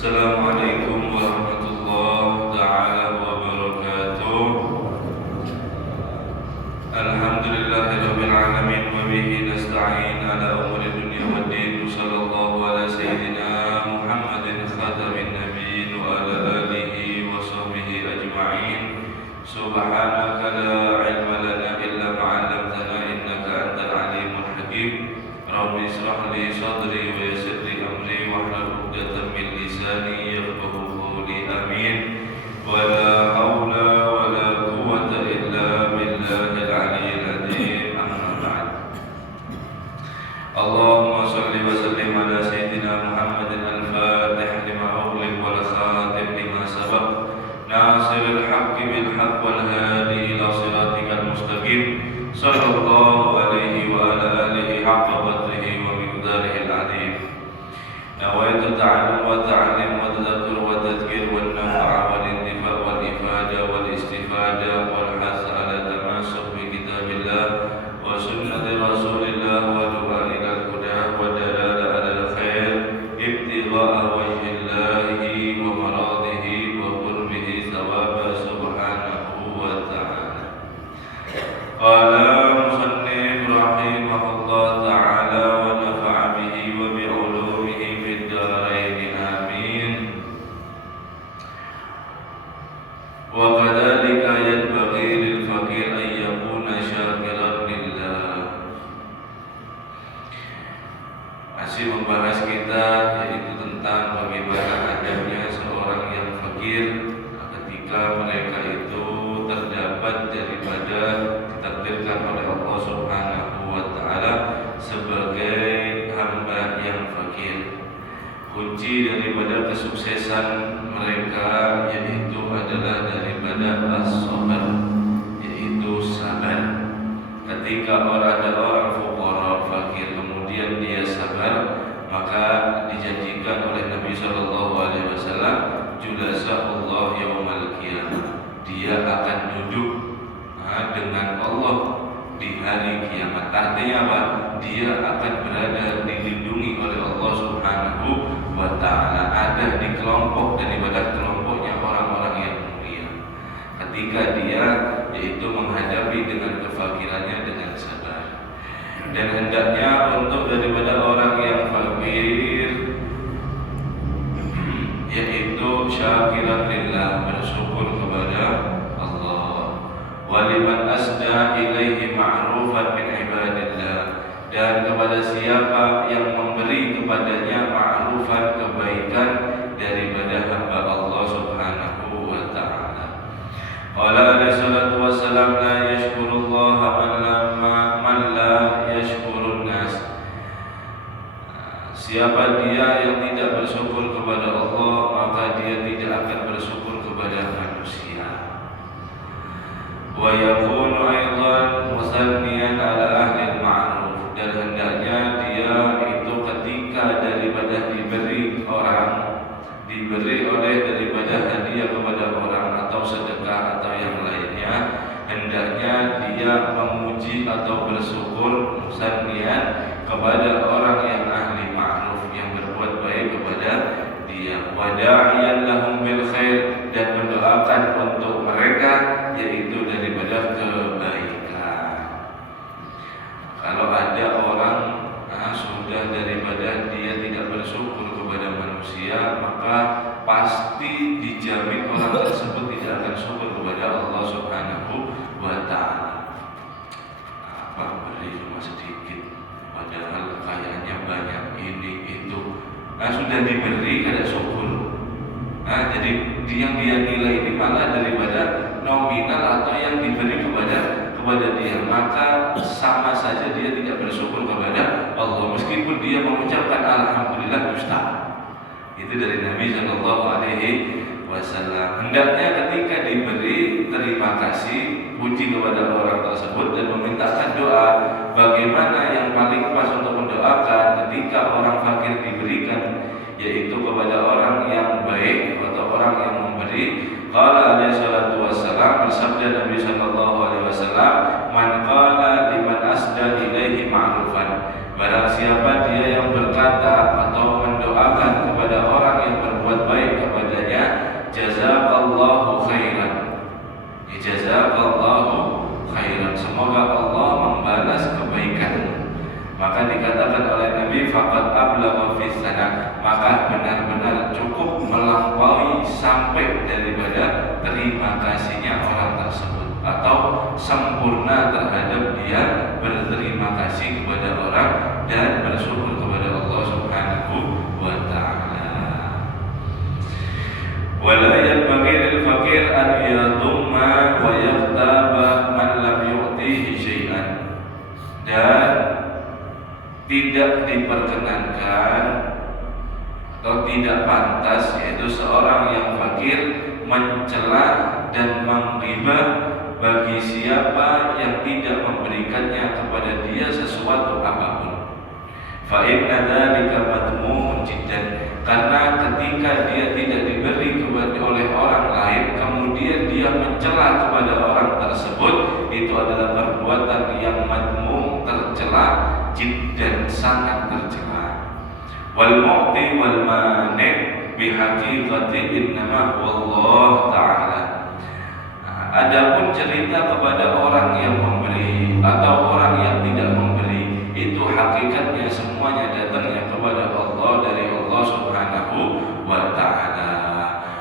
Assalamualaikum warahmatullahi taala wabarakatuh. Alhamdulillahirabbil alamin wa bihi nasta'in ala umuri dunya waddin. Sallallahu ala sayyidina Muhammadin khatamin nabiyyin wa ala alihi wa sahbihi ajma'in. Subhanaka la ilma lana illa ma 'allamtana innaka antal alimul hakim. Rabbi ishrah li sadri wa yassir li amri wahlul 'uqdatam min lisani yafqahu qawli. Amin. Wala haula wala quwwata illa billahil aliyyil azim. Amma ba'd. Allahumma shalli wa sallim ala sayyidina Muhammadin al-fatih lima ughliq wal khatim lima sabaq nasiril haqqi bil haqq wal hadi ila siratikal mustaqim. Sallallahu alaihi wa ala alihi haqqa qadrihi wa miqdarihil azim. Nawaitu ta'allum wa ta'lim wa tadhakkur wa tadhkir wa nafa'a wal intifa' wal ifada wal istifada wal hasa ala tamasuk bi kitabillah wa sunnati rasulillah wa du'a ila al-huda wa dalala ala al-khair ibtigha'a wajhillahi wa maradihi wa qurbihi thawaba subhanahu wa ta'ala. Qala musannif rahimahullah ta'ala wa nafa'a bihi wa bi'ulumihi fid dharain amin. Wa kadzalika yanbaghi lil faqir an yakuna syakiran lillah. Masih membahas kita yaitu tentang bagaimana adabnya seorang yang fakir ketika mereka itu terdapat daripada ditakdirkan oleh Allah Subhanahu wa taala sebagai hamba yang fakir. Kunci daripada kesuksesan mereka yaitu adalah daripada as-sabar, yaitu sabar. Ketika ada orang fuqara fakir kemudian dia sabar, maka dijanjikan oleh Nabi sallallahu alaihi wasallam julasa Allah yaumal qiyamah. Dia akan duduk dengan Allah di hari kiamat. Artinya apa? Dia akan berada dilindungi oleh Allah Subhanahu wa ta'ala, ada di kelompok daripada kelompoknya orang-orang yang mulia ketika dia yaitu menghadapi dengan kefakirannya dengan sabar. Dan hendaknya untuk daripada orang yang fakir yaitu syakiran lillah, bersyukur kepada Allah. Waliman asda ilaihi ma'rufan min ibadillah, dan kepada siapa yang memberi kepadanya ma'rufan, kebaikan daripada hamba Allah Subhanahu wa ta'ala. Qala alaihi salatu wassalam la yashkurullaha man la yashkurun nas. Siapa dia yang tidak bersyukur kepada Allah, maka dia tidak akan bersyukur kepada manusia. Wa yakunu aidan musanniyan ala ahli al-ma'ruf, dan hendaknya dia itu ketika daripada diberi oleh daripada hadiah kepada orang atau sedekah atau yang lainnya, hendaknya dia memuji atau bersyukur musanniyan kepada orang yang ahli ma'ruf, yang berbuat baik kepada dia. Wada'iyan lahum bil khair, dan mendoakan untuk mereka yaitu daripada kebaikan. Kalau ada orang sudah daripada dia tidak bersyukur kepada manusia, maka pasti dijamin orang tersebut tidak akan syukur kepada Allah Subhanahu wa ta'ala. Beri cuma sedikit padahal kekayaannya banyak, ini itu. Sudah diberi kada syukur. Jadi yang dia nilai ini malah daripada nominal atau yang diberi kepada dia, maka sama saja dia tidak bersyukur kepada Allah meskipun dia mengucapkan alhamdulillah dusta. Itu dari Nabi sallallahu alaihi wasallam. Hendaknya ketika diberi terima kasih, puji kepada orang tersebut dan memintakan doa. Bagaimana yang paling pas untuk mendoakan ketika orang fakir diberikan, yaitu kepada orang yang baik atau orang yang memberi. Qala alaihi salatu wassalam, bersabda Nabi sallallahu alaihi wasallam, man qala liman asda ilaihi ma'rufan, barang siapa dia yang berkata atau mendoakan kepada orang yang berbuat baik semoga Allah membalas kebaikanmu. Maka dikatakan oleh Nabi, faqad ablagha fis sana, maka benar-benar cukup melampaui sampai daripada terima kasihnya orang tersebut, atau sempurna terhadap dia berterima kasih kepada orang dan bersyukur kepada Allah Subhanahu wa ta'ala. Wala yanbaghi lil faqir an yadhumma wa yaghtaba man lam yu'tihi syai'an, dan tidak diperkenankan atau tidak pantas, yaitu seorang yang fakir mencela dan menghibah bagi siapa yang tidak memberikannya kepada dia sesuatu apapun. Fa inna dzalika madmumun jiddan, karena ketika dia tidak diberi oleh orang lain kemudian dia mencela kepada orang tersebut, itu adalah perbuatan yang madmum, tercela, jiddan, sangat tercela. Wal mu'ti wal mani' bihaqiqati innama huwallahu ta'ala. Adapun cerita kepada orang yang memberi atau orang yang tidak memberi, itu hakikatnya semuanya datangnya kepada Allah, dari Allah Subhanahu wa ta'ala.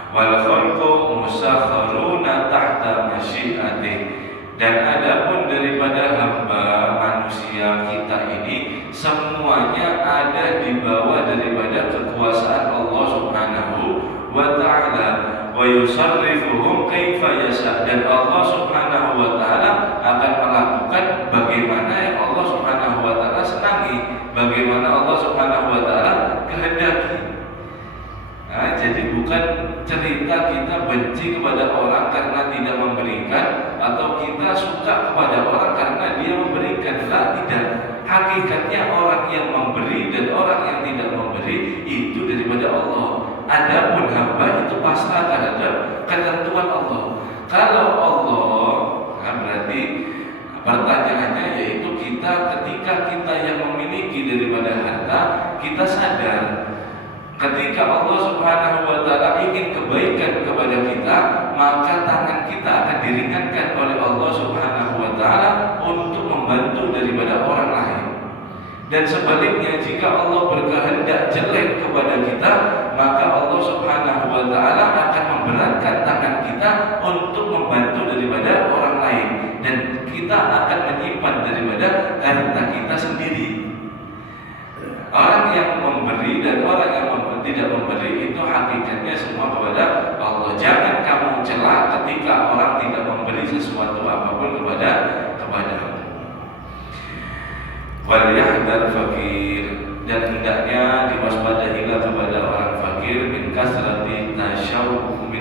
Wal khalqu musakharuna tahta masyiatih, dan adapun daripada hamba manusia kita ini semuanya ada di bawah daripada kekuasaan Allah Subhanahu wa ta'ala. Wa yusarrifuhum kaifa yasha, dan Allah Subhanahu wa ta'ala akan melakukan bagaimana yang Allah Subhanahu wa ta'ala senangi, bagaimana Allah Subhanahu wa ta'ala kehendaki. Jadi bukan cerita kita benci kepada orang karena tidak memberikan, atau kita suka kepada orang karena dia memberikan. Tidak. Hakikatnya orang yang memberi dan orang yang tidak memberi itu daripada Allah. Adapun hamba itu pasrah terhadap ketentuan Allah. Kalau Allah, berarti pertanyaannya yaitu ketika kita yang memiliki daripada harta, kita sadar ketika Allah Subhanahu wa ta'ala ingin kebaikan kepada kita, maka tangan kita akan diringankan oleh Allah Subhanahu wa ta'ala untuk membantu daripada orang lain. Dan sebaliknya, jika Allah berkehendak jelek kepada kita, maka Allah Subhanahu wa ta'ala akan memberatkan tangan kita untuk membantu daripada orang lain, dan kita akan menyimpan daripada harta kita sendiri. Orang yang memberi dan orang yang tidak memberi itu hakikatnya semua kepada Allah. Jangan kamu cela ketika orang tidak memberi sesuatu apapun kepadamu. Wal yahdar fakir, dan hendaknya diwaspadailah kepada orang fakir, min kasrati tasawwufi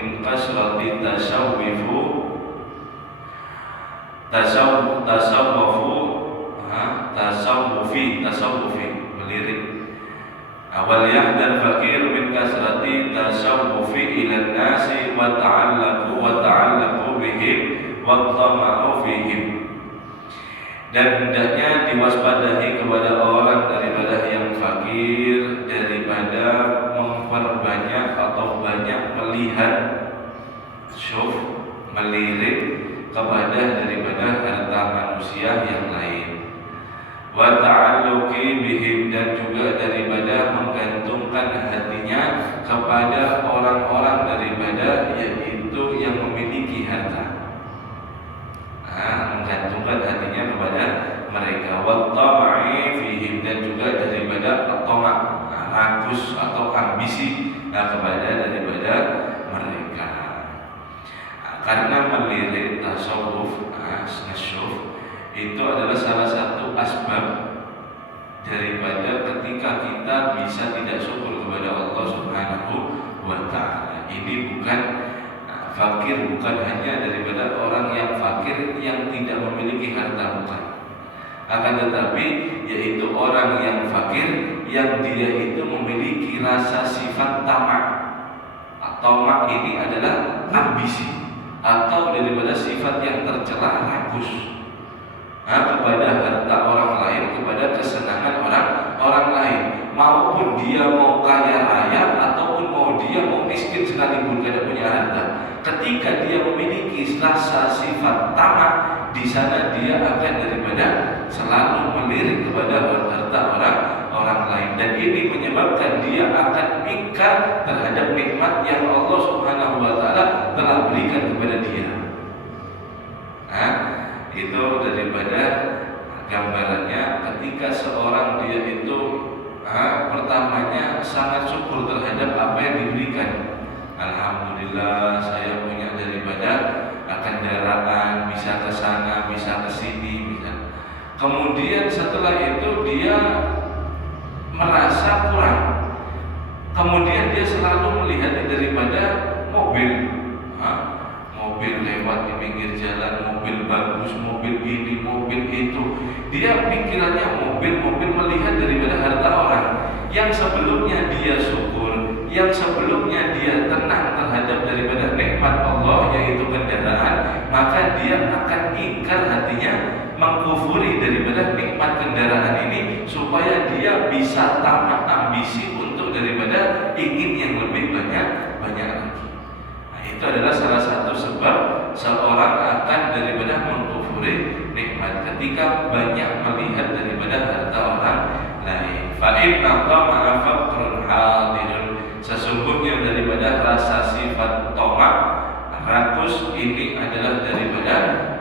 melirik. Awal yahdar fakir min kasrati tasawwufi ila nasi wa ta'allaqu bihim wa tama'u fihim, dan hendaknya diwaspadai kepada orang daripada yang fakir daripada memperbanyak atau banyak melihat, melirik kepada daripada harta manusia yang lain. Wa ta'alluqi bihim, dan juga daripada menggantungkan hatinya kepada orang-orang daripada yaitu yang memiliki harta. Menggantungkan hatinya kepada mereka. Wa tama'i fihim, dan juga daripada tama', rakus atau ambisi kepada daripada mereka. Karena melirik tasawuf, nasyuf, itu adalah salah satu asbab daripada ketika kita bisa tidak syukur kepada Allah Subhanahu wa ta'ala. Ini bukan fakir, bukan hanya daripada orang yang fakir yang tidak memiliki harta, bukan. Akan tetapi yaitu orang yang fakir yang dia itu memiliki rasa sifat tamak. Tamak ini adalah ambisi atau daripada sifat yang tercela, rakus kepada harta orang lain, kepada kesenangan orang lain, maupun dia mau kaya raya ataupun mau dia mau miskin sekalipun tidak punya harta. Ketika dia memiliki rasa sifat tamak, di sana dia akan kepada harta orang lain, dan ini menyebabkan dia akan ingkar terhadap nikmat yang Allah Subhanahu wa taala telah berikan kepada dia. Nah, itu daripada gambarannya ketika seorang dia itu pertamanya sangat syukur terhadap apa yang diberikan. Alhamdulillah saya punya daripada kendaraan, bisa ke sana, bisa ke sini, bisa. Kemudian setelah itu dia merasa kurang. Kemudian dia selalu melihat daripada mobil, mobil lewat di pinggir jalan, mobil bagus, mobil ini, mobil itu. Dia pikirannya mobil melihat daripada harta orang. Yang sebelumnya dia syukur, yang sebelumnya dia tenang terhadap daripada nikmat Allah yaitu kendaraan, maka dia akan ingkar hatinya, mengkufuri daripada nikmat kendaraan ini supaya dia bisa tamat ambisi untuk daripada ingin yang lebih banyak lagi. Nah, itu adalah salah satu sebab seorang akan daripada mengkufuri nikmat ketika banyak melihat daripada harta orang lain. Fa inna tama'a faqrun hadirun, sesungguhnya daripada rasa sifat tamak, rakus ini adalah daripada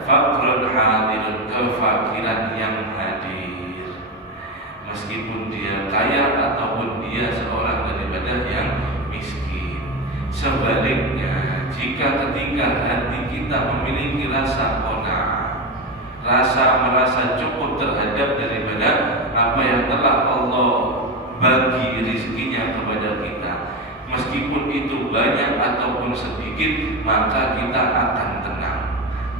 faqrun hadirun, kefakiran yang hadir. Meskipun dia kaya ataupun dia seorang daripada yang miskin. Sebaliknya, jika ketika hati kita memiliki rasa qanaah, rasa merasa cukup terhadap daripada apa yang telah Allah bagi rizkinya kepada kita, meskipun itu banyak ataupun sedikit, maka kita akan tenang.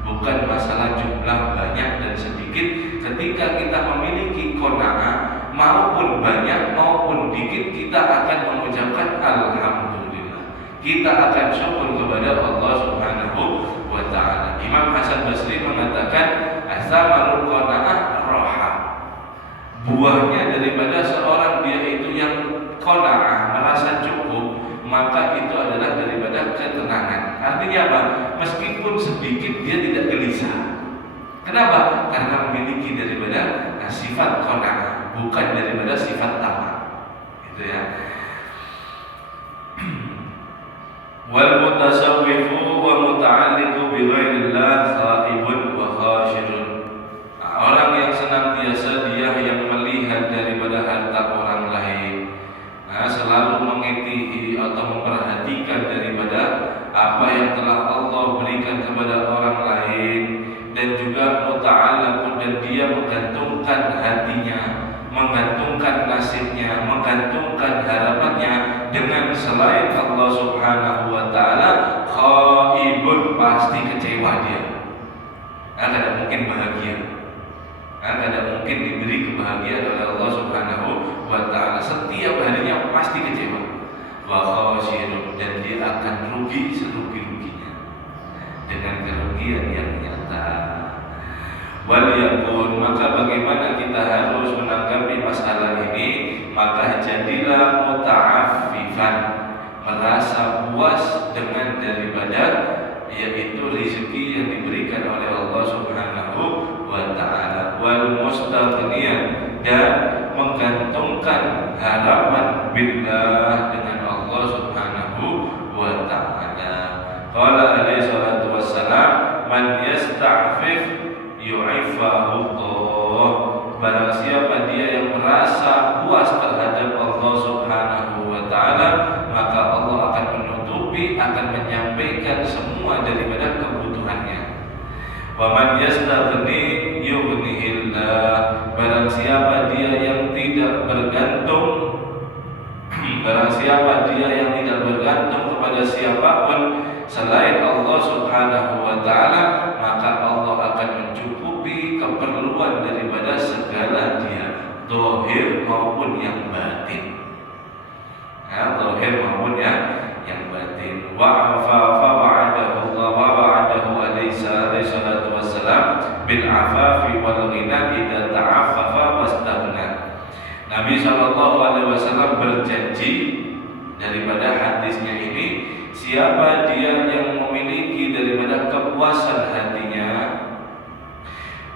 Bukan masalah jumlah banyak dan sedikit. Ketika kita memiliki qanaah, maupun banyak maupun dikit, kita akan mengucapkan alhamdulillah. Kita akan syukur kepada Allah Subhanahu wa ta'ala. Imam Hasan Basri mengatakan asamarul qanaah roha, buahnya daripada seorang dia itu yang qanaah, merasa cukup, maka itu adalah daripada ketenangan. Artinya apa? Meskipun sedikit dia tidak gelisah. Kenapa? Karena memiliki daripada sifat qanaah, bukan daripada sifat tamak. Itu ya. Wal mutasawwifu wa muta'alliqu bi ghairillah saibun wa khashirun. Orang yang senantiasa dia yang melihat daripada harta orang lain, selalu mengetihi atau memperhatikan daripada apa yang telah Allah berikan kepada orang lain, dan juga muta'allaqun, dan dia menggantungkan hatinya, menggantungkan nasibnya, menggantungkan harapannya dengan selain Allah Subhanahu wa ta'ala, khaibun, pasti kecewa dia. Tidak mungkin bahagia, tidak mungkin diberi kebahagiaan oleh Allah Subhanahu wa ta'ala. Setiap harinya pasti kecewa. Wa khasirun, dan dia akan rugi serugi-ruginya dengan kerugian yang nyata. Wal yakun, maka bagaimana kita harus menanggapi masalah ini? Maka jadilah muta'affifan, merasa puas dengan daripada yaitu rezeki yang diberikan oleh Allah Subhanahu wa ta'ala. Wal mustaghniyan, dan menggantungkan harapan billah dengan Allah Subhanahu wa ta'ala. Qala alaihi salatu wassalam, man yasta'fif yu'ifahu Allah. Barang siapa dia yang merasa puas terhadap Allah Subhanahu wa ta'ala, maka Allah akan menutupi, akan menyampaikan semua daripada kebutuhannya. Wa man yastaghni yughnihillah. Barang siapa dia yang tidak bergantung, barang siapa dia yang tidak bergantung kepada siapapun selain Allah Subhanahu wa ta'ala, maka Allah akan mencukupi keperluan daripada segala dia, zahir maupun yang batin. Zahir maupun yang batin. Wa'afafa wa'adahu Allah wa wa'adahu alaihi salatu wassalam bil afafi wal ghina idza ta'affafa wastaghna. Nabi SAW berjanji daripada hadisnya ini, siapa dia yang memiliki daripada kepuasan hatinya,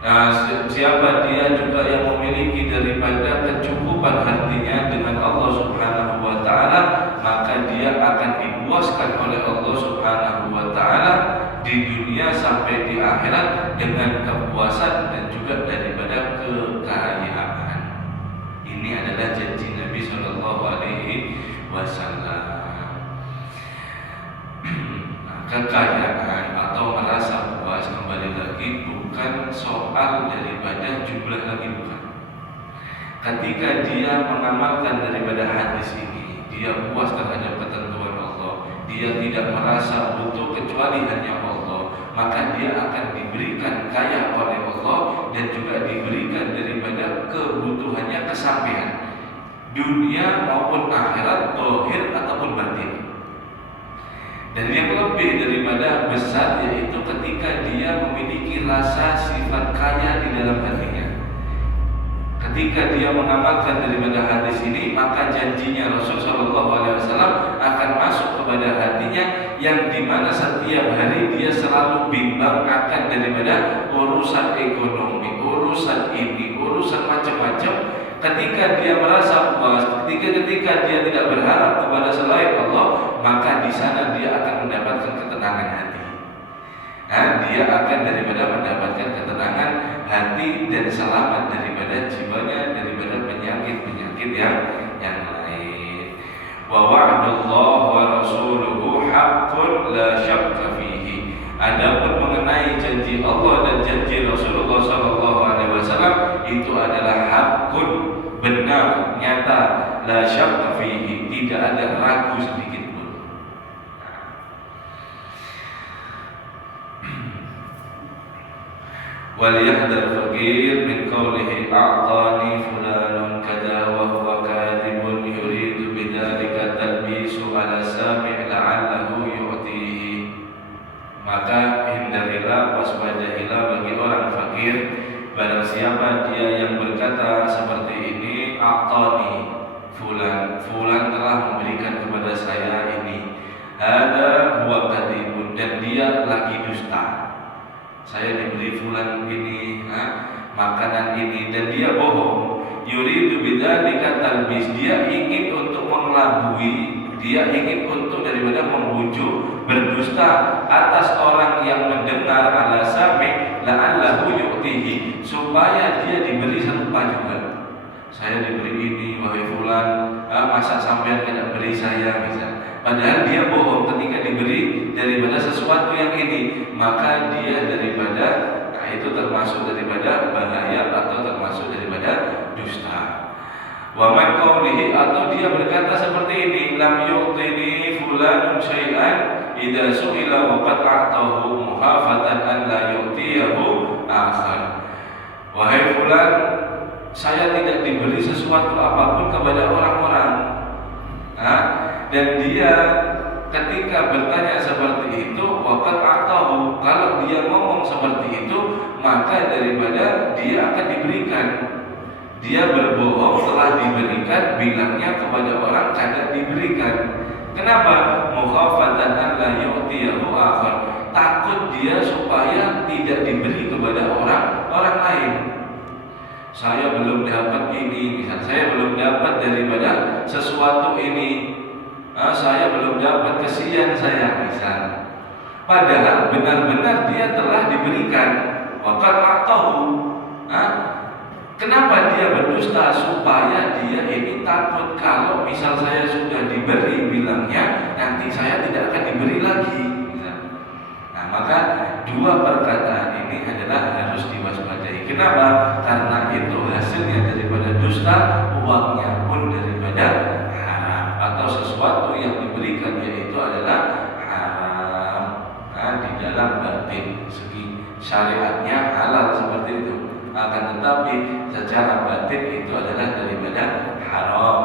Nah, siapa dia juga yang memiliki daripada kecukupan hatinya dengan Allah Subhanahu wa taala, maka dia akan dipuaskan oleh Allah Subhanahu wa taala di dunia sampai di akhirat dengan kepuasan dan juga daripada kekayaan. Ini adalah janji Nabi Shallallahu alaihi wasallam. Kekayaan atau merasa puas, kembali lagi, bukan soal daripada jumlah lagi, bukan. Ketika dia mengamalkan daripada hadis ini, dia puas terhadap ketentuan Allah, dia tidak merasa butuh kecuali hanya Allah, maka dia akan diberikan kaya oleh Allah dan juga diberikan daripada kebutuhannya kesampaian dunia maupun akhirat, zahir ataupun batin. Dan yang lebih daripada besar yaitu ketika dia memiliki rasa sifat kaya di dalam hatinya. Ketika dia mengamalkan daripada hadis ini, maka janjinya Rasul Shallallahu alaihi wasallam akan masuk kepada hatinya, yang dimana setiap hari dia selalu bimbang akan daripada urusan ekonomi, urusan ini, urusan macam-macam. Ketika dia merasa puas, ketika dia tidak berharap kepada selain Allah, maka di sana dia akan mendapatkan ketenangan hati. Nah, dia akan daripada mendapatkan ketenangan hati dan selamat daripada jiwanya, daripada penyakit-penyakit yang lain. Wa wa'dullah wa rasuluhu haqqun la syakka fihi. Adapun mengenai janji Allah dan janji Rasulullah sallallahu alaihi wasallam itu adalah hakun, benar, nyata, la syakka fihi, tidak ada ragu sedikit pun. Wal yahdar faqir min qawlihi a'tani fulanun kada wa huwa kadhibun yuridu bidzalika talbisu ala sami' la'allahu yu'tihi. Maka hindarilah, waspadahilah bagi orang fakir, barang siapa dia yang berkata seperti ini, a'tani fulan telah memberikan kepada saya ini, hada huwa kadhibun, dan dia lagi dusta. Saya diberi fulan ini, makanan ini, dan dia bohong. Yuridu bidzalika talbis, dia ingin untuk mengelabui, dia ingin untuk daripada membujuk, berdusta atas orang yang mendengar, ala sami' la'allahu yu'tihi, supaya dia diberi serupa juga. Saya diberi ini, wahai fulan, masa sampai tidak beri saya, misal. Padahal dia bohong ketika diberi daripada sesuatu yang ini, maka dia daripada, itu termasuk daripada bahaya atau termasuk daripada dusta. Wa man qawlihi, atau dia berkata seperti ini, lam yu'tini fulanun syai'an idza su'ila wa qad a'tahu muhafatan an la yu'tiyahu akhar. Wahai fulan, saya tidak diberi sesuatu apapun kepada orang-orang. Dan dia ketika bertanya seperti itu, waqad a'tahu, kalau dia ngomong seperti itu, maka daripada dia akan diberikan. Dia berbohong telah diberikan, bilangnya kepada orang kada diberikan. Kenapa? Mukhafatan an la yu'tiyahu akhar, takut dia supaya tidak diberi kepada orang lain. Saya belum dapat ini, misal saya belum dapat daripada sesuatu ini, saya belum dapat, kesian saya, misal. Padahal benar-benar dia telah diberikan. Waqad a'tahu. Kenapa dia berdusta? Supaya dia ini takut, kalau misal saya sudah diberi, bilangnya nanti saya tidak akan diberi lagi. Nah, maka dua perkataan ini adalah harus diwaspadai. Kenapa? Karena itu hasilnya daripada dusta, uangnya pun daripada haram, atau sesuatu yang diberikan yaitu adalah haram. Di dalam batin segi syariatnya halal seperti itu, akan tetapi secara batin itu adalah daripada haram.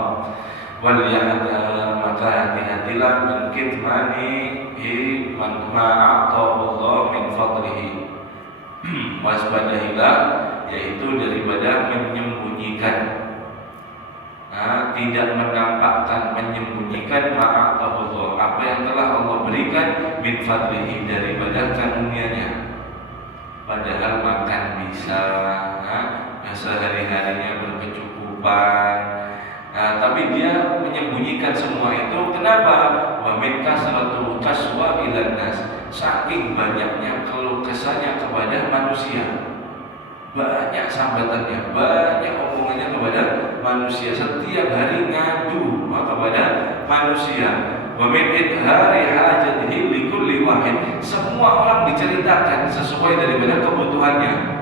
Wal yahdar, maka hati-hatilah min kitmanihi man ma'atahu Allah min fadlihi. Waspadahilah, yaitu daripada menyembunyikan, tidak menampakkan, menyembunyikan ma'atahu Allah, apa yang telah Allah berikan, min fadlihi, daripada karunia-Nya. padahal makan bisa, sehari-harinya berkecukupan. Nah, tapi dia menyembunyikan semua itu. Kenapa? Wa min kasratul kaswa ilan nas. Saking banyaknya keluh kesahnya kepada manusia. Banyak sambatannya, banyak omongannya kepada manusia. Setiap hari ngadu kepada manusia. Wa min idhari hajatihi likulli wahid. Semua orang diceritakan sesuai daripada kebutuhannya.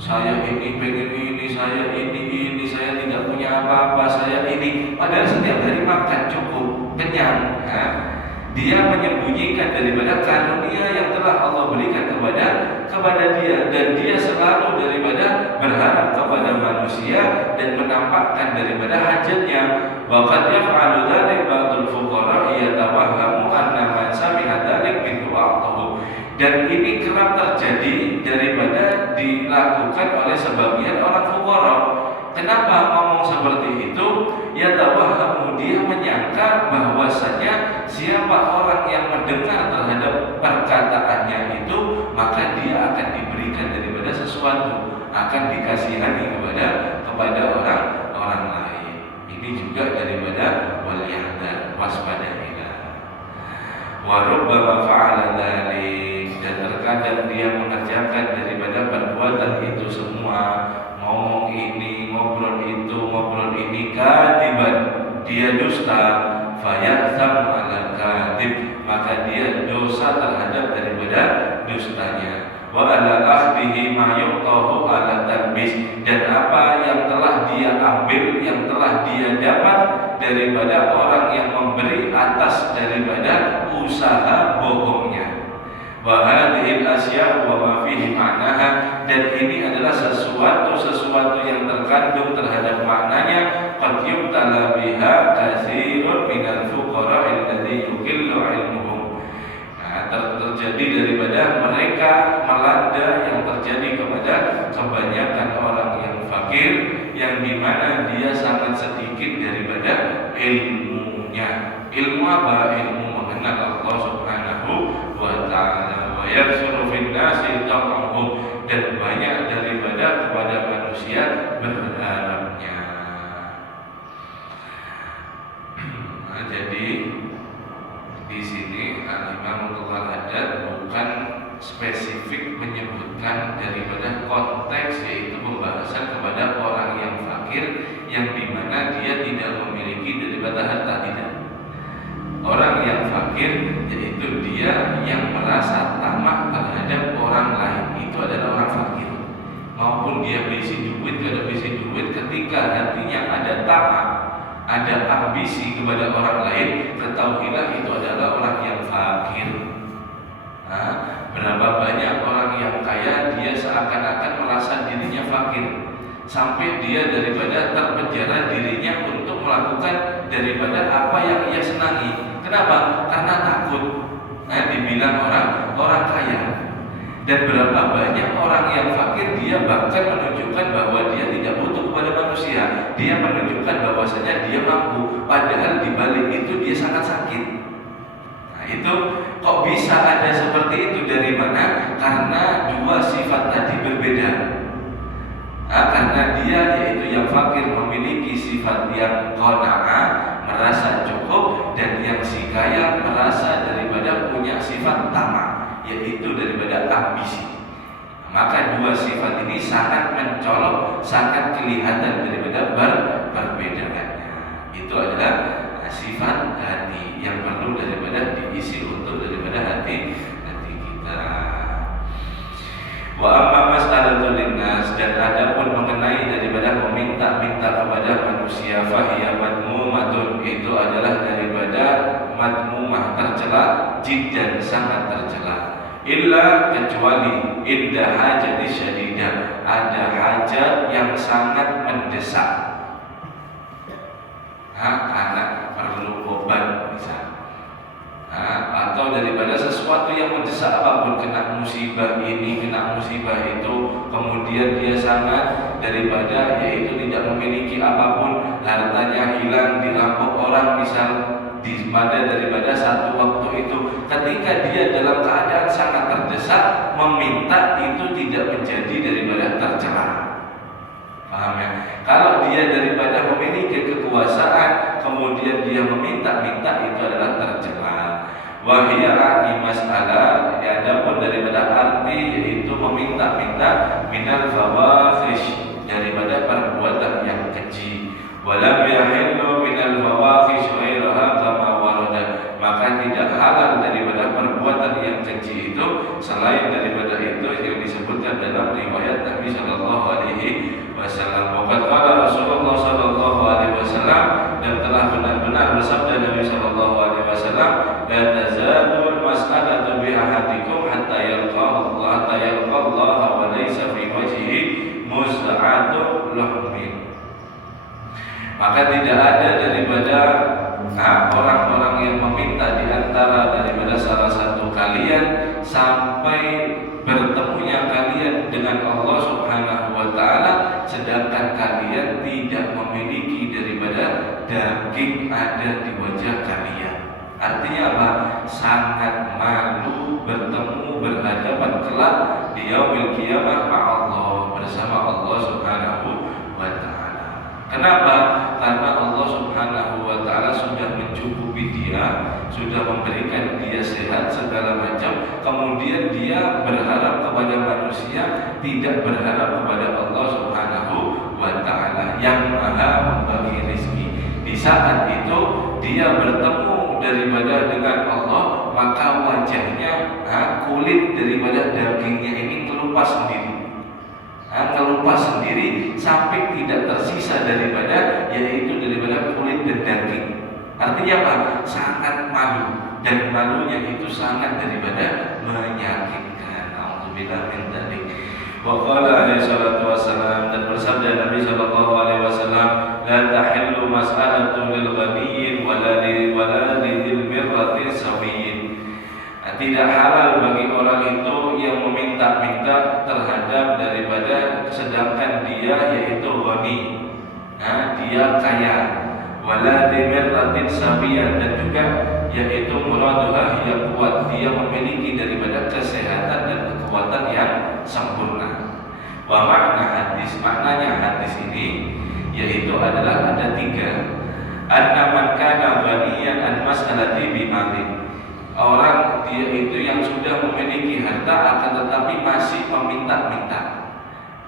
Saya ini pengen ini, saya ini, saya tidak punya apa-apa, saya ini. Padahal setiap hari makan cukup, kenyang. Dia menyembunyikan daripada karunia yang telah Allah berikan kepada dia, dan dia selalu daripada berharap kepada manusia dan menampakkan daripada hajatnya. Wa qad yaf'alu dzalik ba'dul fuqara yatawahhamu anna man sami'a dzalik min du'a'tahu. Dan ini kerap terjadi daripada dilakukan oleh sebagian orang fuqara. Kenapa ngomong seperti itu? Ya tawahamu, dia menyangka bahwasanya siapa orang yang mendengar terhadap perkataannya itu, maka dia akan diberikan daripada sesuatu, akan dikasihani kepada orang lain. Ini juga daripada waliyahdan, waspadailah. Wa rubbama fa'ala dzalik, dan terkadang dia mengerjakan daripada perbuatan itu semua, ngomong ini, ngobrol itu, ngobrol ini, kadiban, dia dusta, fayatsam ala kadib, maka dia dosa terhadap daripada dustanya. Wa ala akhdihi ma yuqtahu ala talbis, dan apa yang telah dia ambil, yang telah dia dapat daripada orang yang memberi atas daripada usaha bohongnya. Wa hadhil asya' wa ma fihi ma'naha, dan ini adalah sesuatu yang terkandung terhadap maknanya. Qad yubtala biha katsirun minal fuqara alladzi yuqillu ilmuhum. Nah, terjadi daripada mereka melanda yang terjadi kepada kebanyakan orang yang fakir, yang dimana dia sangat sedikit daripada ilmunya. Ilmu apa? Ilmu mengenal Allah Subhanahu wa ta'ala. Wa yarsuru fin nasi taqahum, dan banyak daripada kepada manusia berharapnya. Nah, jadi di sini Al-Imam Al-Haddad bukan spesifik menyebutkan daripada konteks, yaitu pembahasan kepada orang yang fakir, yang dimana dia tidak memiliki daripada harta, tidak. Orang yang fakir yaitu dia yang merasa tamak terhadap orang lain, itu adalah orang fakir. Maupun dia berisi duit, kada berisi duit, ketika hatinya ada tamak, ada ambisi kepada orang lain, ketahuilah itu adalah orang yang fakir. Nah, berapa banyak orang yang kaya, dia seakan-akan merasa dirinya fakir, sampai dia daripada terpenjara dirinya untuk melakukan daripada apa yang ia senangi. Kenapa? Karena takut dibilang orang kaya. Dan berapa banyak orang yang fakir, dia bahkan menunjukkan bahwa dia tidak butuh kepada manusia. Dia menunjukkan bahwasanya dia mampu, padahal di balik itu dia sangat sakit. Nah, itu kok bisa ada seperti itu? Dari mana? Karena dua sifat tadi berbeda. Karena dia yaitu yang fakir memiliki sifat yang qanaah, merasa cukup, dan yang si kaya merasa daripada punya sifat tamak, yaitu daripada ambisi. Maka dua sifat ini sangat mencolok, sangat kelihatan daripada perbedaannya. Itu adalah sifat hati yang perlu daripada diisi untuk daripada hati kita. Wa amma mas'alatul linnas, dan adapun mengenai daripada meminta-minta kepada manusia, fahiya madmumatun, itu adalah daripada madmumah, tercela, jiddan, sangat tercela. Illa, kecuali inda hajati syadidah, ada hajat yang sangat mendesak. Anak perlu obat misalnya, atau daripada sesuatu yang mendesak apapun, kena musibah ini, kena musibah itu, kemudian dia sangat daripada yaitu tidak memiliki apapun, hartanya hilang, dirampok orang misal, daripada satu waktu itu. Ketika dia dalam keadaan sangat terdesak, meminta itu tidak menjadi daripada tercela. Paham ya? Kalau dia daripada memiliki kekuasaan kemudian dia meminta-minta, itu adalah tercela. Wahia di masalah, adapun daripada arti yaitu meminta-minta, minal fawahish, daripada perbuatan yang keji. Walam yahillu minal fawahish ghairaha kama warada, maka tidak halal daripada perbuatan yang keji itu selain daripada itu yang disebutkan dalam riwayat Nabi sallallahu alaihi wasallam. Waqad qala Rasulullah sallallahu alaihi wasallam, dan telah benar-benar bersabda Nabi sallallahu alaihi wasallam, la tazalul mas'alatu bi ahadikum hatta yalqa Allah wa laysa fi wajhihi muz'atu lahmin. Maka tidak ada daripada orang-orang yang meminta di antara daripada salah satu kalian sampai bertemunya kalian dengan Allah Subhanahu wa taala sedangkan kalian tidak memiliki daripada daging ada di wajah kalian. Artinya apa? Sangat malu bertemu berhadapan kelak di yaumil qiyamah Allah bersama Allah Subhanahu wa taala. Kenapa? Karena Allah Subhanahu wa taala sudah mencukupi dia, sudah memberikan dia sehat segala macam, kemudian dia berharap kepada manusia, tidak berharap kepada Allah Subhanahu wa taala yang Maha membagi rezeki. Di saat itu dia bertemu daripada dengan Allah, maka wajahnya kulit daripada dagingnya ini kelupas sendiri. Kelupas sendiri sampai tidak tersisa daripada yaitu daripada kulit dan daging. Artinya apa? Sangat malu, dan malunya itu sangat daripada menyakitkan. Alhamdulillah min dzalik. Wa qala alaihi salatu wassalam, dan bersabda Nabi sallallahu alaihi wasallam, la tahillu mas'alatu lil ghaniyyin wala lil mirrati sawiyyin. Tidak halal bagi orang itu yang meminta-minta terhadap daripada sedangkan dia yaitu ghani, dia kaya, wala limirratin sawiyan, dan juga yaitu muraduha yang kuat, dia memiliki daripada kesehatan dan kekuatan yang sempurna. Wa makna hadis, maknanya hadis ini yaitu adalah ada tiga. Anna man kana ghaniyan an mas'alati bi malin, orang dia itu yang sudah memiliki harta akan tetapi masih meminta-minta.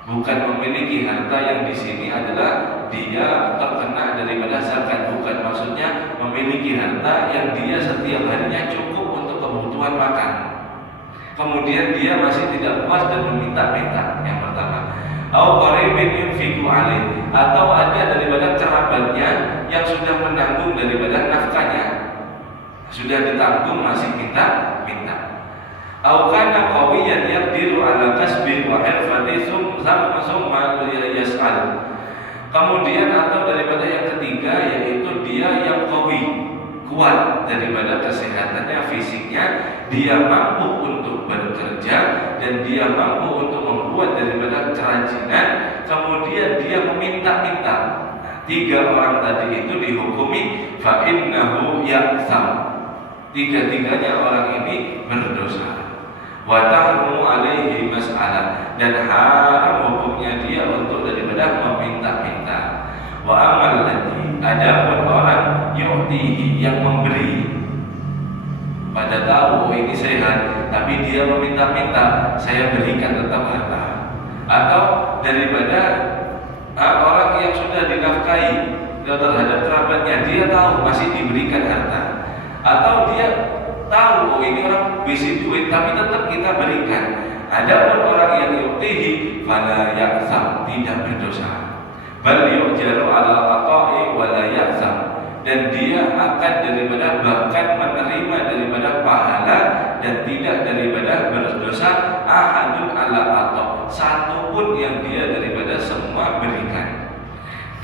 Bukan memiliki harta yang di sini adalah dia terkena daripada zakat, bukan, maksudnya memiliki harta yang dia setiap harinya cukup untuk kebutuhan makan. Kemudian dia masih tidak puas dan meminta-minta. Yang pertama, au qaribin yunfiqu alaih, atau ada daripada kerabatnya yang sudah menanggung daripada nafkahnya, sudah ditanggung masih minta-minta. Au kana qawiyan yaqdiru ala kasbi wa irfati summa yas'al. Kemudian atau daripada yang ketiga yaitu dia yang qawi, kuat daripada kesehatannya, fisiknya, dia mampu untuk bekerja dan dia mampu untuk membuat daripada kerajinan, kemudian dia meminta-minta. Tiga orang tadi itu dihukumi fa innahu ya'sam. Tiga-tiganya orang ini berdosa. Wa tahrumu alaihi mas'alah, dan haram hukumnya dia untuk daripada meminta-minta. Wa amal ladzi, adapun orang yu'tihi yang memberi, pada tahu ini sehat tapi dia meminta-minta, saya berikan tetap harta. Atau daripada orang yang sudah dinafkahi terhadap kerabatnya, dia tahu masih diberikan harta. Atau dia tahu ini orang bisi duit tapi tetap kita berikan. Adapun orang yang yu'tihi fala ya'sam, tidak berdosa. Bal yu'jaru ala qata'i wala ya'sam, dan dia akan daripada bahkan menerima daripada pahala dan tidak daripada berdosa. Ahadun ala qata', satu pun yang dia daripada semua berikan,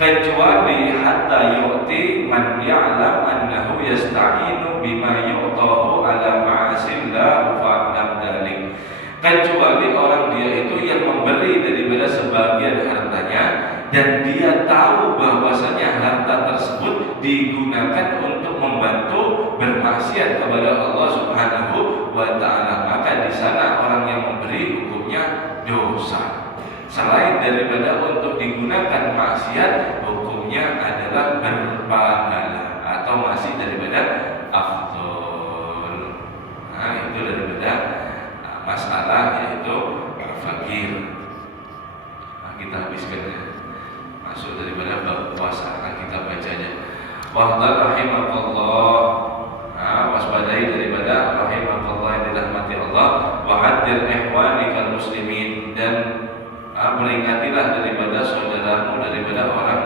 kecuali hatta yu'ti man ya'lam annahu yasta'inu bima yu'tahu ala ma'asillah fa'lam dalik. Kecuali orang dia itu yang memberi daripada sebagian hartanya dan dia tahu bahwasanya harta tersebut digunakan untuk membantu bermaksiat kepada Allah Subhanahu wa taala, maka di sana orang yang memberi hukumnya dosa. Selain daripada untuk digunakan maksiat, hukumnya adalah berpahala atau masih daripada afdol. Nah, itu daripada masalah yaitu fakir. Nah, kita habiskan ya. Masuk daripada bab puasa, akan kita bacanya. Wahdar rahimakallah. Waspadai daripada rahimakallah yang dirahmati Allah. Wahaddir ihwanikal muslimin, dan peringatilah daripada saudaramu daripada orang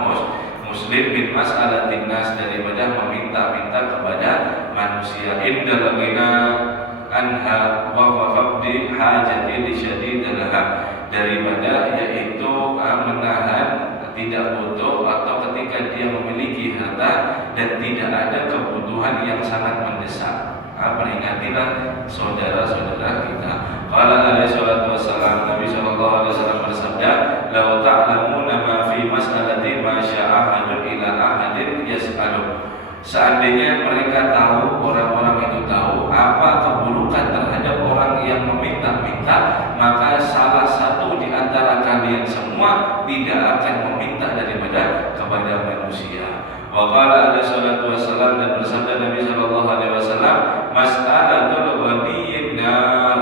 muslim bin mas'alatin nas, daripada meminta-minta kepada manusia. Indal ghina anha wa faqdi hajati li syadidilha, daripada yaitu menahan tidak butuh atau ketika dia memiliki harta dan tidak ada kebutuhan yang sangat mendesak. Peringatilah saudara-saudara kita. Qala alaihi salatu wassalam, Nabi sallallahu alaihi wasallam bersabda, "Law ta'lamuna ma fi mas'alati ma sya'ahadun ila ahadin yas'alu." Seandainya mereka tahu, orang-orang itu tahu apa keburukan terhadap orang yang meminta-minta, maka salah satu di antara kalian semua tidak akan meminta daripada kepada manusia. Wa qala alaihi salatu wassalam, dan bersabda Nabi sallallahu alaihi wasallam, "Mas'alatul ghaniyyin nar."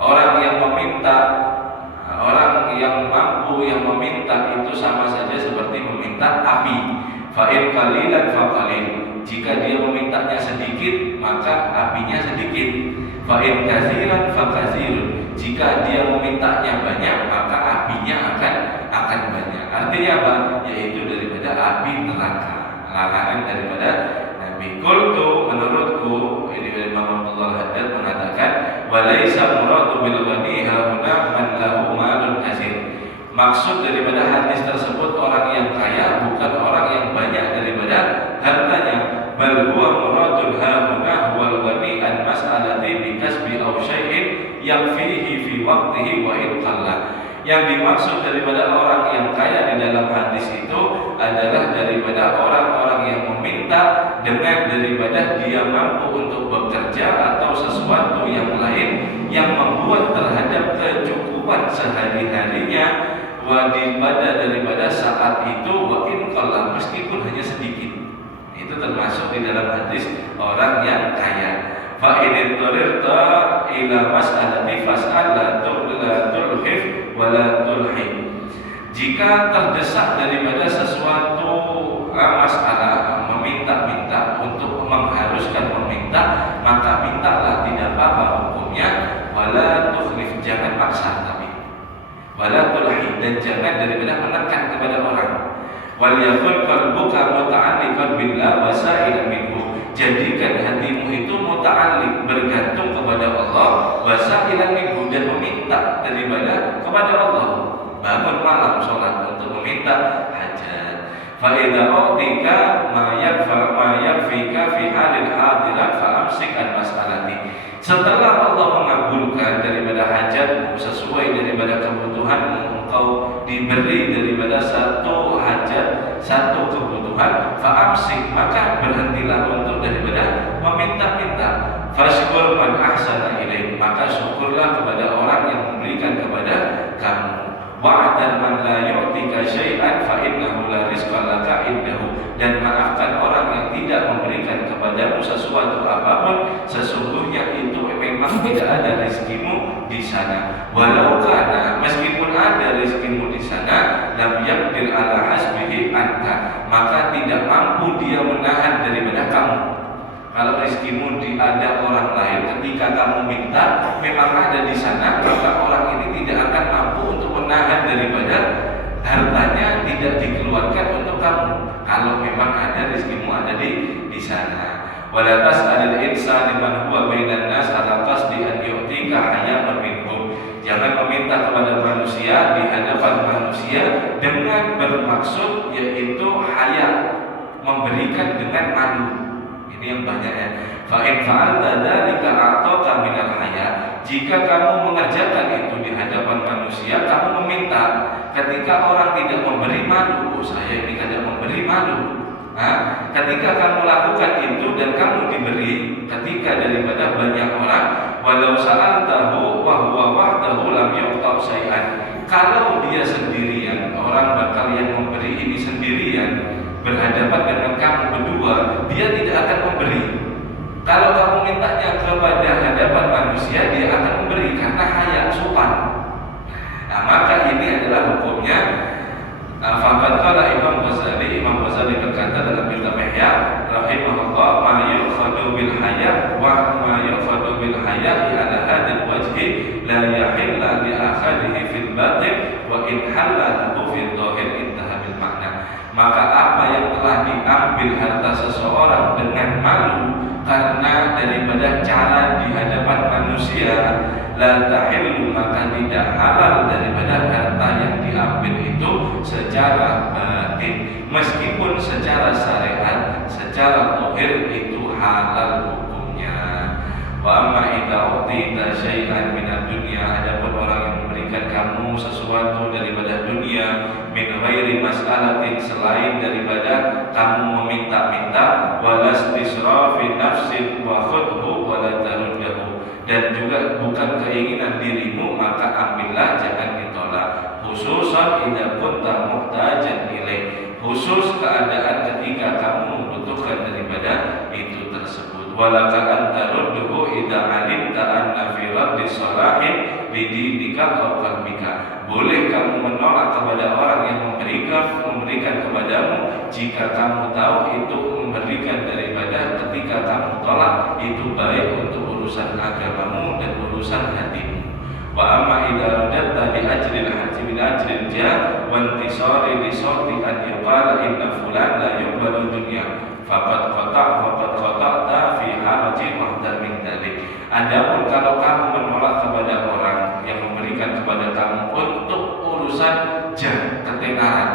Orang yang meminta, orang yang mampu yang meminta itu sama saja seperti meminta api. Fa'in qalilan faqalil, jika dia memintanya sedikit maka apinya sedikit. Fa'in katsiran faqatsirun, jika dia memintanya banyak maka apinya akan banyak. Artinya apa? Yaitu daripada api neraka. Larangan daripada Nabi. Qultu, menurutku, ini dari Imam Abdullah Haddad mengatakan, walaisa muradu bil ghani hauna man lahu malun katsir. Maksud daripada hadis tersebut orang yang kaya, bukan orang yang banyak daripada hartanya. Bal huwa muradul hauna wal ghani an mas'alati bi kasbi aw syai'in yakfihi fi waqtihi wa in qalla. Yang dimaksud daripada orang yang kaya di dalam hadis itu adalah daripada orang-orang yang meminta dengan daripada dia mampu untuk bekerja atau sesuatu yang lain yang membuat terhadap kecukupan sehari-harinya daripada saat itu wa in qalla, meskipun hanya sedikit. Itu termasuk di dalam hadis orang yang kaya. Fa in turirta ila mas'alati fas'al la tulhif wa la tulhib. Jika terdesak daripada sesuatu masalah, meminta-minta untuk mengharuskan meminta, maka mintalah, tidak apa-apa hukumnya. Wala tukhlif, jangan paksa, tapi wala tulhib, dan jangan daripada menekan kepada orang. Wal yakun qalbuka muta'alliqan billah wa sa'ilan minhu, jadikan hatimu itu muta'alliq, bergantung kepada Allah, wa sa'ilan minhu, dan meminta daripada kepada Allah. Bangun malam sholat untuk meminta hajat. Fa idza utika ma yakfika fi halil hadirat fa amsik an mas'alati. Setelah Allah mengabulkan daripada hajatmu sesuai daripada kebutuhanmu, engkau diberi daripada satu hajat, satu kebutuhan, fa'amsik, maka berhentilah untuk daripada meminta-minta. Fashkur man ahsana ilaik, maka syukurlah kepada orang yang memberikan kepada kamu. Wa'adan man la yu'tika syai'an fa innahu la rizqa laka indahu, dan maafkan orang yang tidak memberikan kepadamu sesuatu apapun, sesungguhnya itu memang tidak ada rezekimu di sana. Walau kana, meskipun ada rezekimu di sana, lam yaqdir ala hasbihi anka, maka tidak mampu dia menahan daripada kamu. Kalau rezekimu ada orang lain, ketika kamu minta memang ada di sana, maka orang ini tidak akan mampu untuk menahan daripada hartanya, tidak dikeluarkan untuk kamu. Kalau memang ada rezekimu ada di sana. Wala tas'alil insani man huwa bainan nas ala qasdi an yu'tika hayyan minhum. Jangan meminta kepada manusia di hadapan manusia dengan bermaksud yaitu haya, memberikan dengan malu. Ini yang banyak ya. Fa in fa'alta dzalika a'taka minal haya. Jika kamu mengerjakan itu di hadapan manusia, kamu meminta. Ketika orang tidak memberi malu, saya ini tidak memberi malu. Ketika kamu lakukan itu dan kamu diberi, ketika daripada banyak orang, walau sa'altahu wa huwa wahdahu lam yu'ta syai'an. Kalau dia sendirian, orang bakal yang memberi ini sendirian, berhadapan dengan kamu berdua, dia tidak akan memberi. Kalau kamu mintanya kepada hadapan manusia, dia akan memberi karena haya sopan. Maka ini adalah hukumnya. Faqad qala Imam Ghazali berkata dalam kitab Ihya rahimahullah, ma yu'khadhu bil haya wa ma yu'khadhu bil haya ala hadzal wajhi la yahilla li akhadihi fil batin wa in halla fil dhahir intaha bil makna. Maka apa yang telah diambil harta seseorang dengan malu karena daripada cara di hadapan manusia, la tahillu, maka tidak halal daripada harta yang diambil itu secara batin, meskipun secara syariat, secara zahir itu halal hukumnya. Wa amma idza utita syai'an minad dunya, adapun orang yang memberikan kamu sesuatu daripada dunia, min ghairi mas'alatin, selain daripada kamu meminta-minta, walastisrafi nafsin wa khudhu wa la taruddahu, dan juga bukan keinginan dirimu, maka ambillah, jangan ditolak. Khususan idza kunta muhtajan ilaih, khusus keadaan ketika kamu membutuhkan daripada itu tersebut. Walaka antarudduhu idza alimta anna fi raddi salahin bidinika wa qalbika. Boleh kamu menolak kepada orang yang memberikan kepadamu jika kamu tahu itu memberikan daripada ketika kamu tolak itu baik untuk urusan agamamu dan urusan hatimu. Wa amma idza radatta bi ajril haji min ajril ja wa intisari li sawti an yuqala inna fulan la yuqbalu dunya faqad qata'ta fi haraji mahdar min dalik. Adapun kalau kamu menolak kepada orang yang memberikan kepada kamu untuk urusan jah, ketenaran,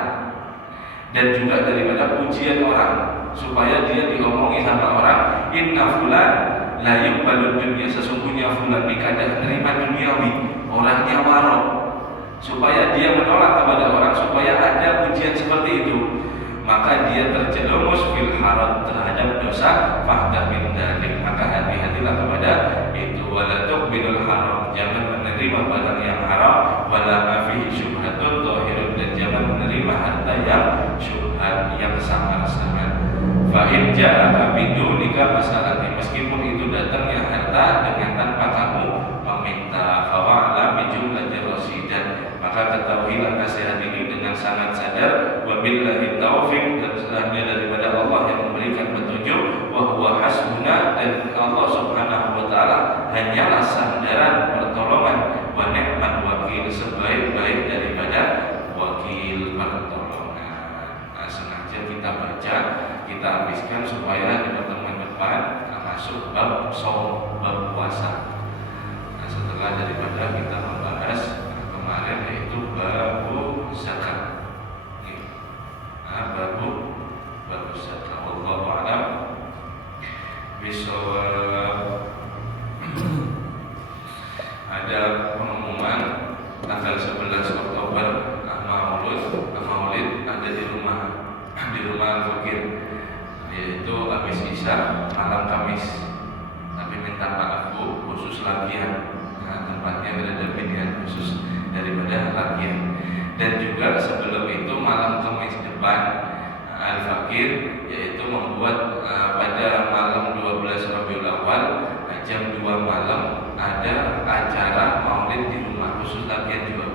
dan juga daripada pujian orang, supaya dia diomongi sama orang, inna fulan la yuqbalu dunya, sesungguhnya fulan ini kadang menerima duniawi, orangnya warok, supaya dia menolak kepada orang supaya ada pujian seperti itu, maka dia terjerumus fil haram, terhadap dosa, fahdar min dalik, maka hati-hatilah kepada itu. Wala tuqbilul haram, jangan menerima barang yang haram, wala ma fihi syubhatun dhahirun, dan jangan menerima harta yang syubhat, yang samar-samar. Fa in ja'aka bidunika masalati, meskipun itu datangnya harta dengan tanpa kamu meminta, fa wa'lam bi jumlatir rasidan, maka ketahuilah nasihat ini dengan sangat sadar. Wa billahi taufiq, dan selainnya daripada Allah yang memberikan petunjuk. Wa huwa hasbuna, dan Allah subhanahu wa ta'ala hanyalah sandaran pertolongan. Wa ni'mal wakil, sebaik-baik daripada wakil pertolongan. Sengaja kita baca, kita habiskan supaya di pertemuan depan masuk bab shaum, bab puasa. Setelah daripada kita membahas kemarin yaitu babu zakat. Babu zakat. Wallahu a'lam bishawab. Ada pengumuman tanggal 11 Oktober Maulid ada di rumah Fakir, yaitu habis Isya malam Kamis. Tapi minta maaf Bu, khusus latihan. Tempatnya berada pilihan khusus daripada latihan. Dan juga sebelum itu malam Kamis depan Al-Fakir, yaitu membuat pada malam 12 Rabiul Awal jam 2 malam ada acara maulid di rumah, khusus latihan juga.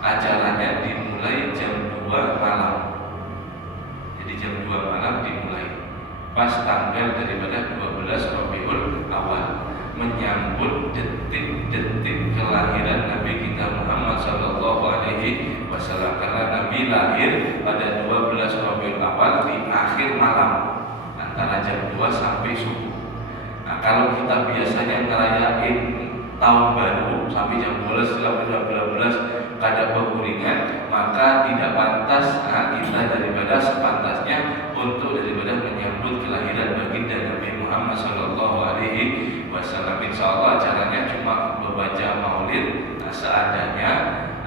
Acaranya dimulai jam 2 malam. Jadi jam 2 malam dimulai pas tanggal daripada 12 Rabiul Awal, menyambut detik-detik kelahiran Nabi kita Muhammad sallallahu alaihi wasallam, karena Nabi lahir pada 12 Rabiul Awal di akhir malam antara jam 2 sampai subuh. Nah, kalau kita biasanya ngerayain tahun baru sampai jam 12 sampai 12 kada berkuringan, maka tidak pantas kita daripada sepantasnya untuk daripada menyambut kelahiran baginda Nabi Muhammad sallallahu alaihi wasallam. Insyaallah acaranya cuma membaca maulid seadanya,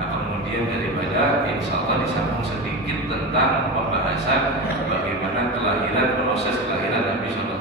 kemudian daripada insyaallah disambung sedikit sedikit tentang pembahasan bagaimana proses kelahiran Nabi SAW.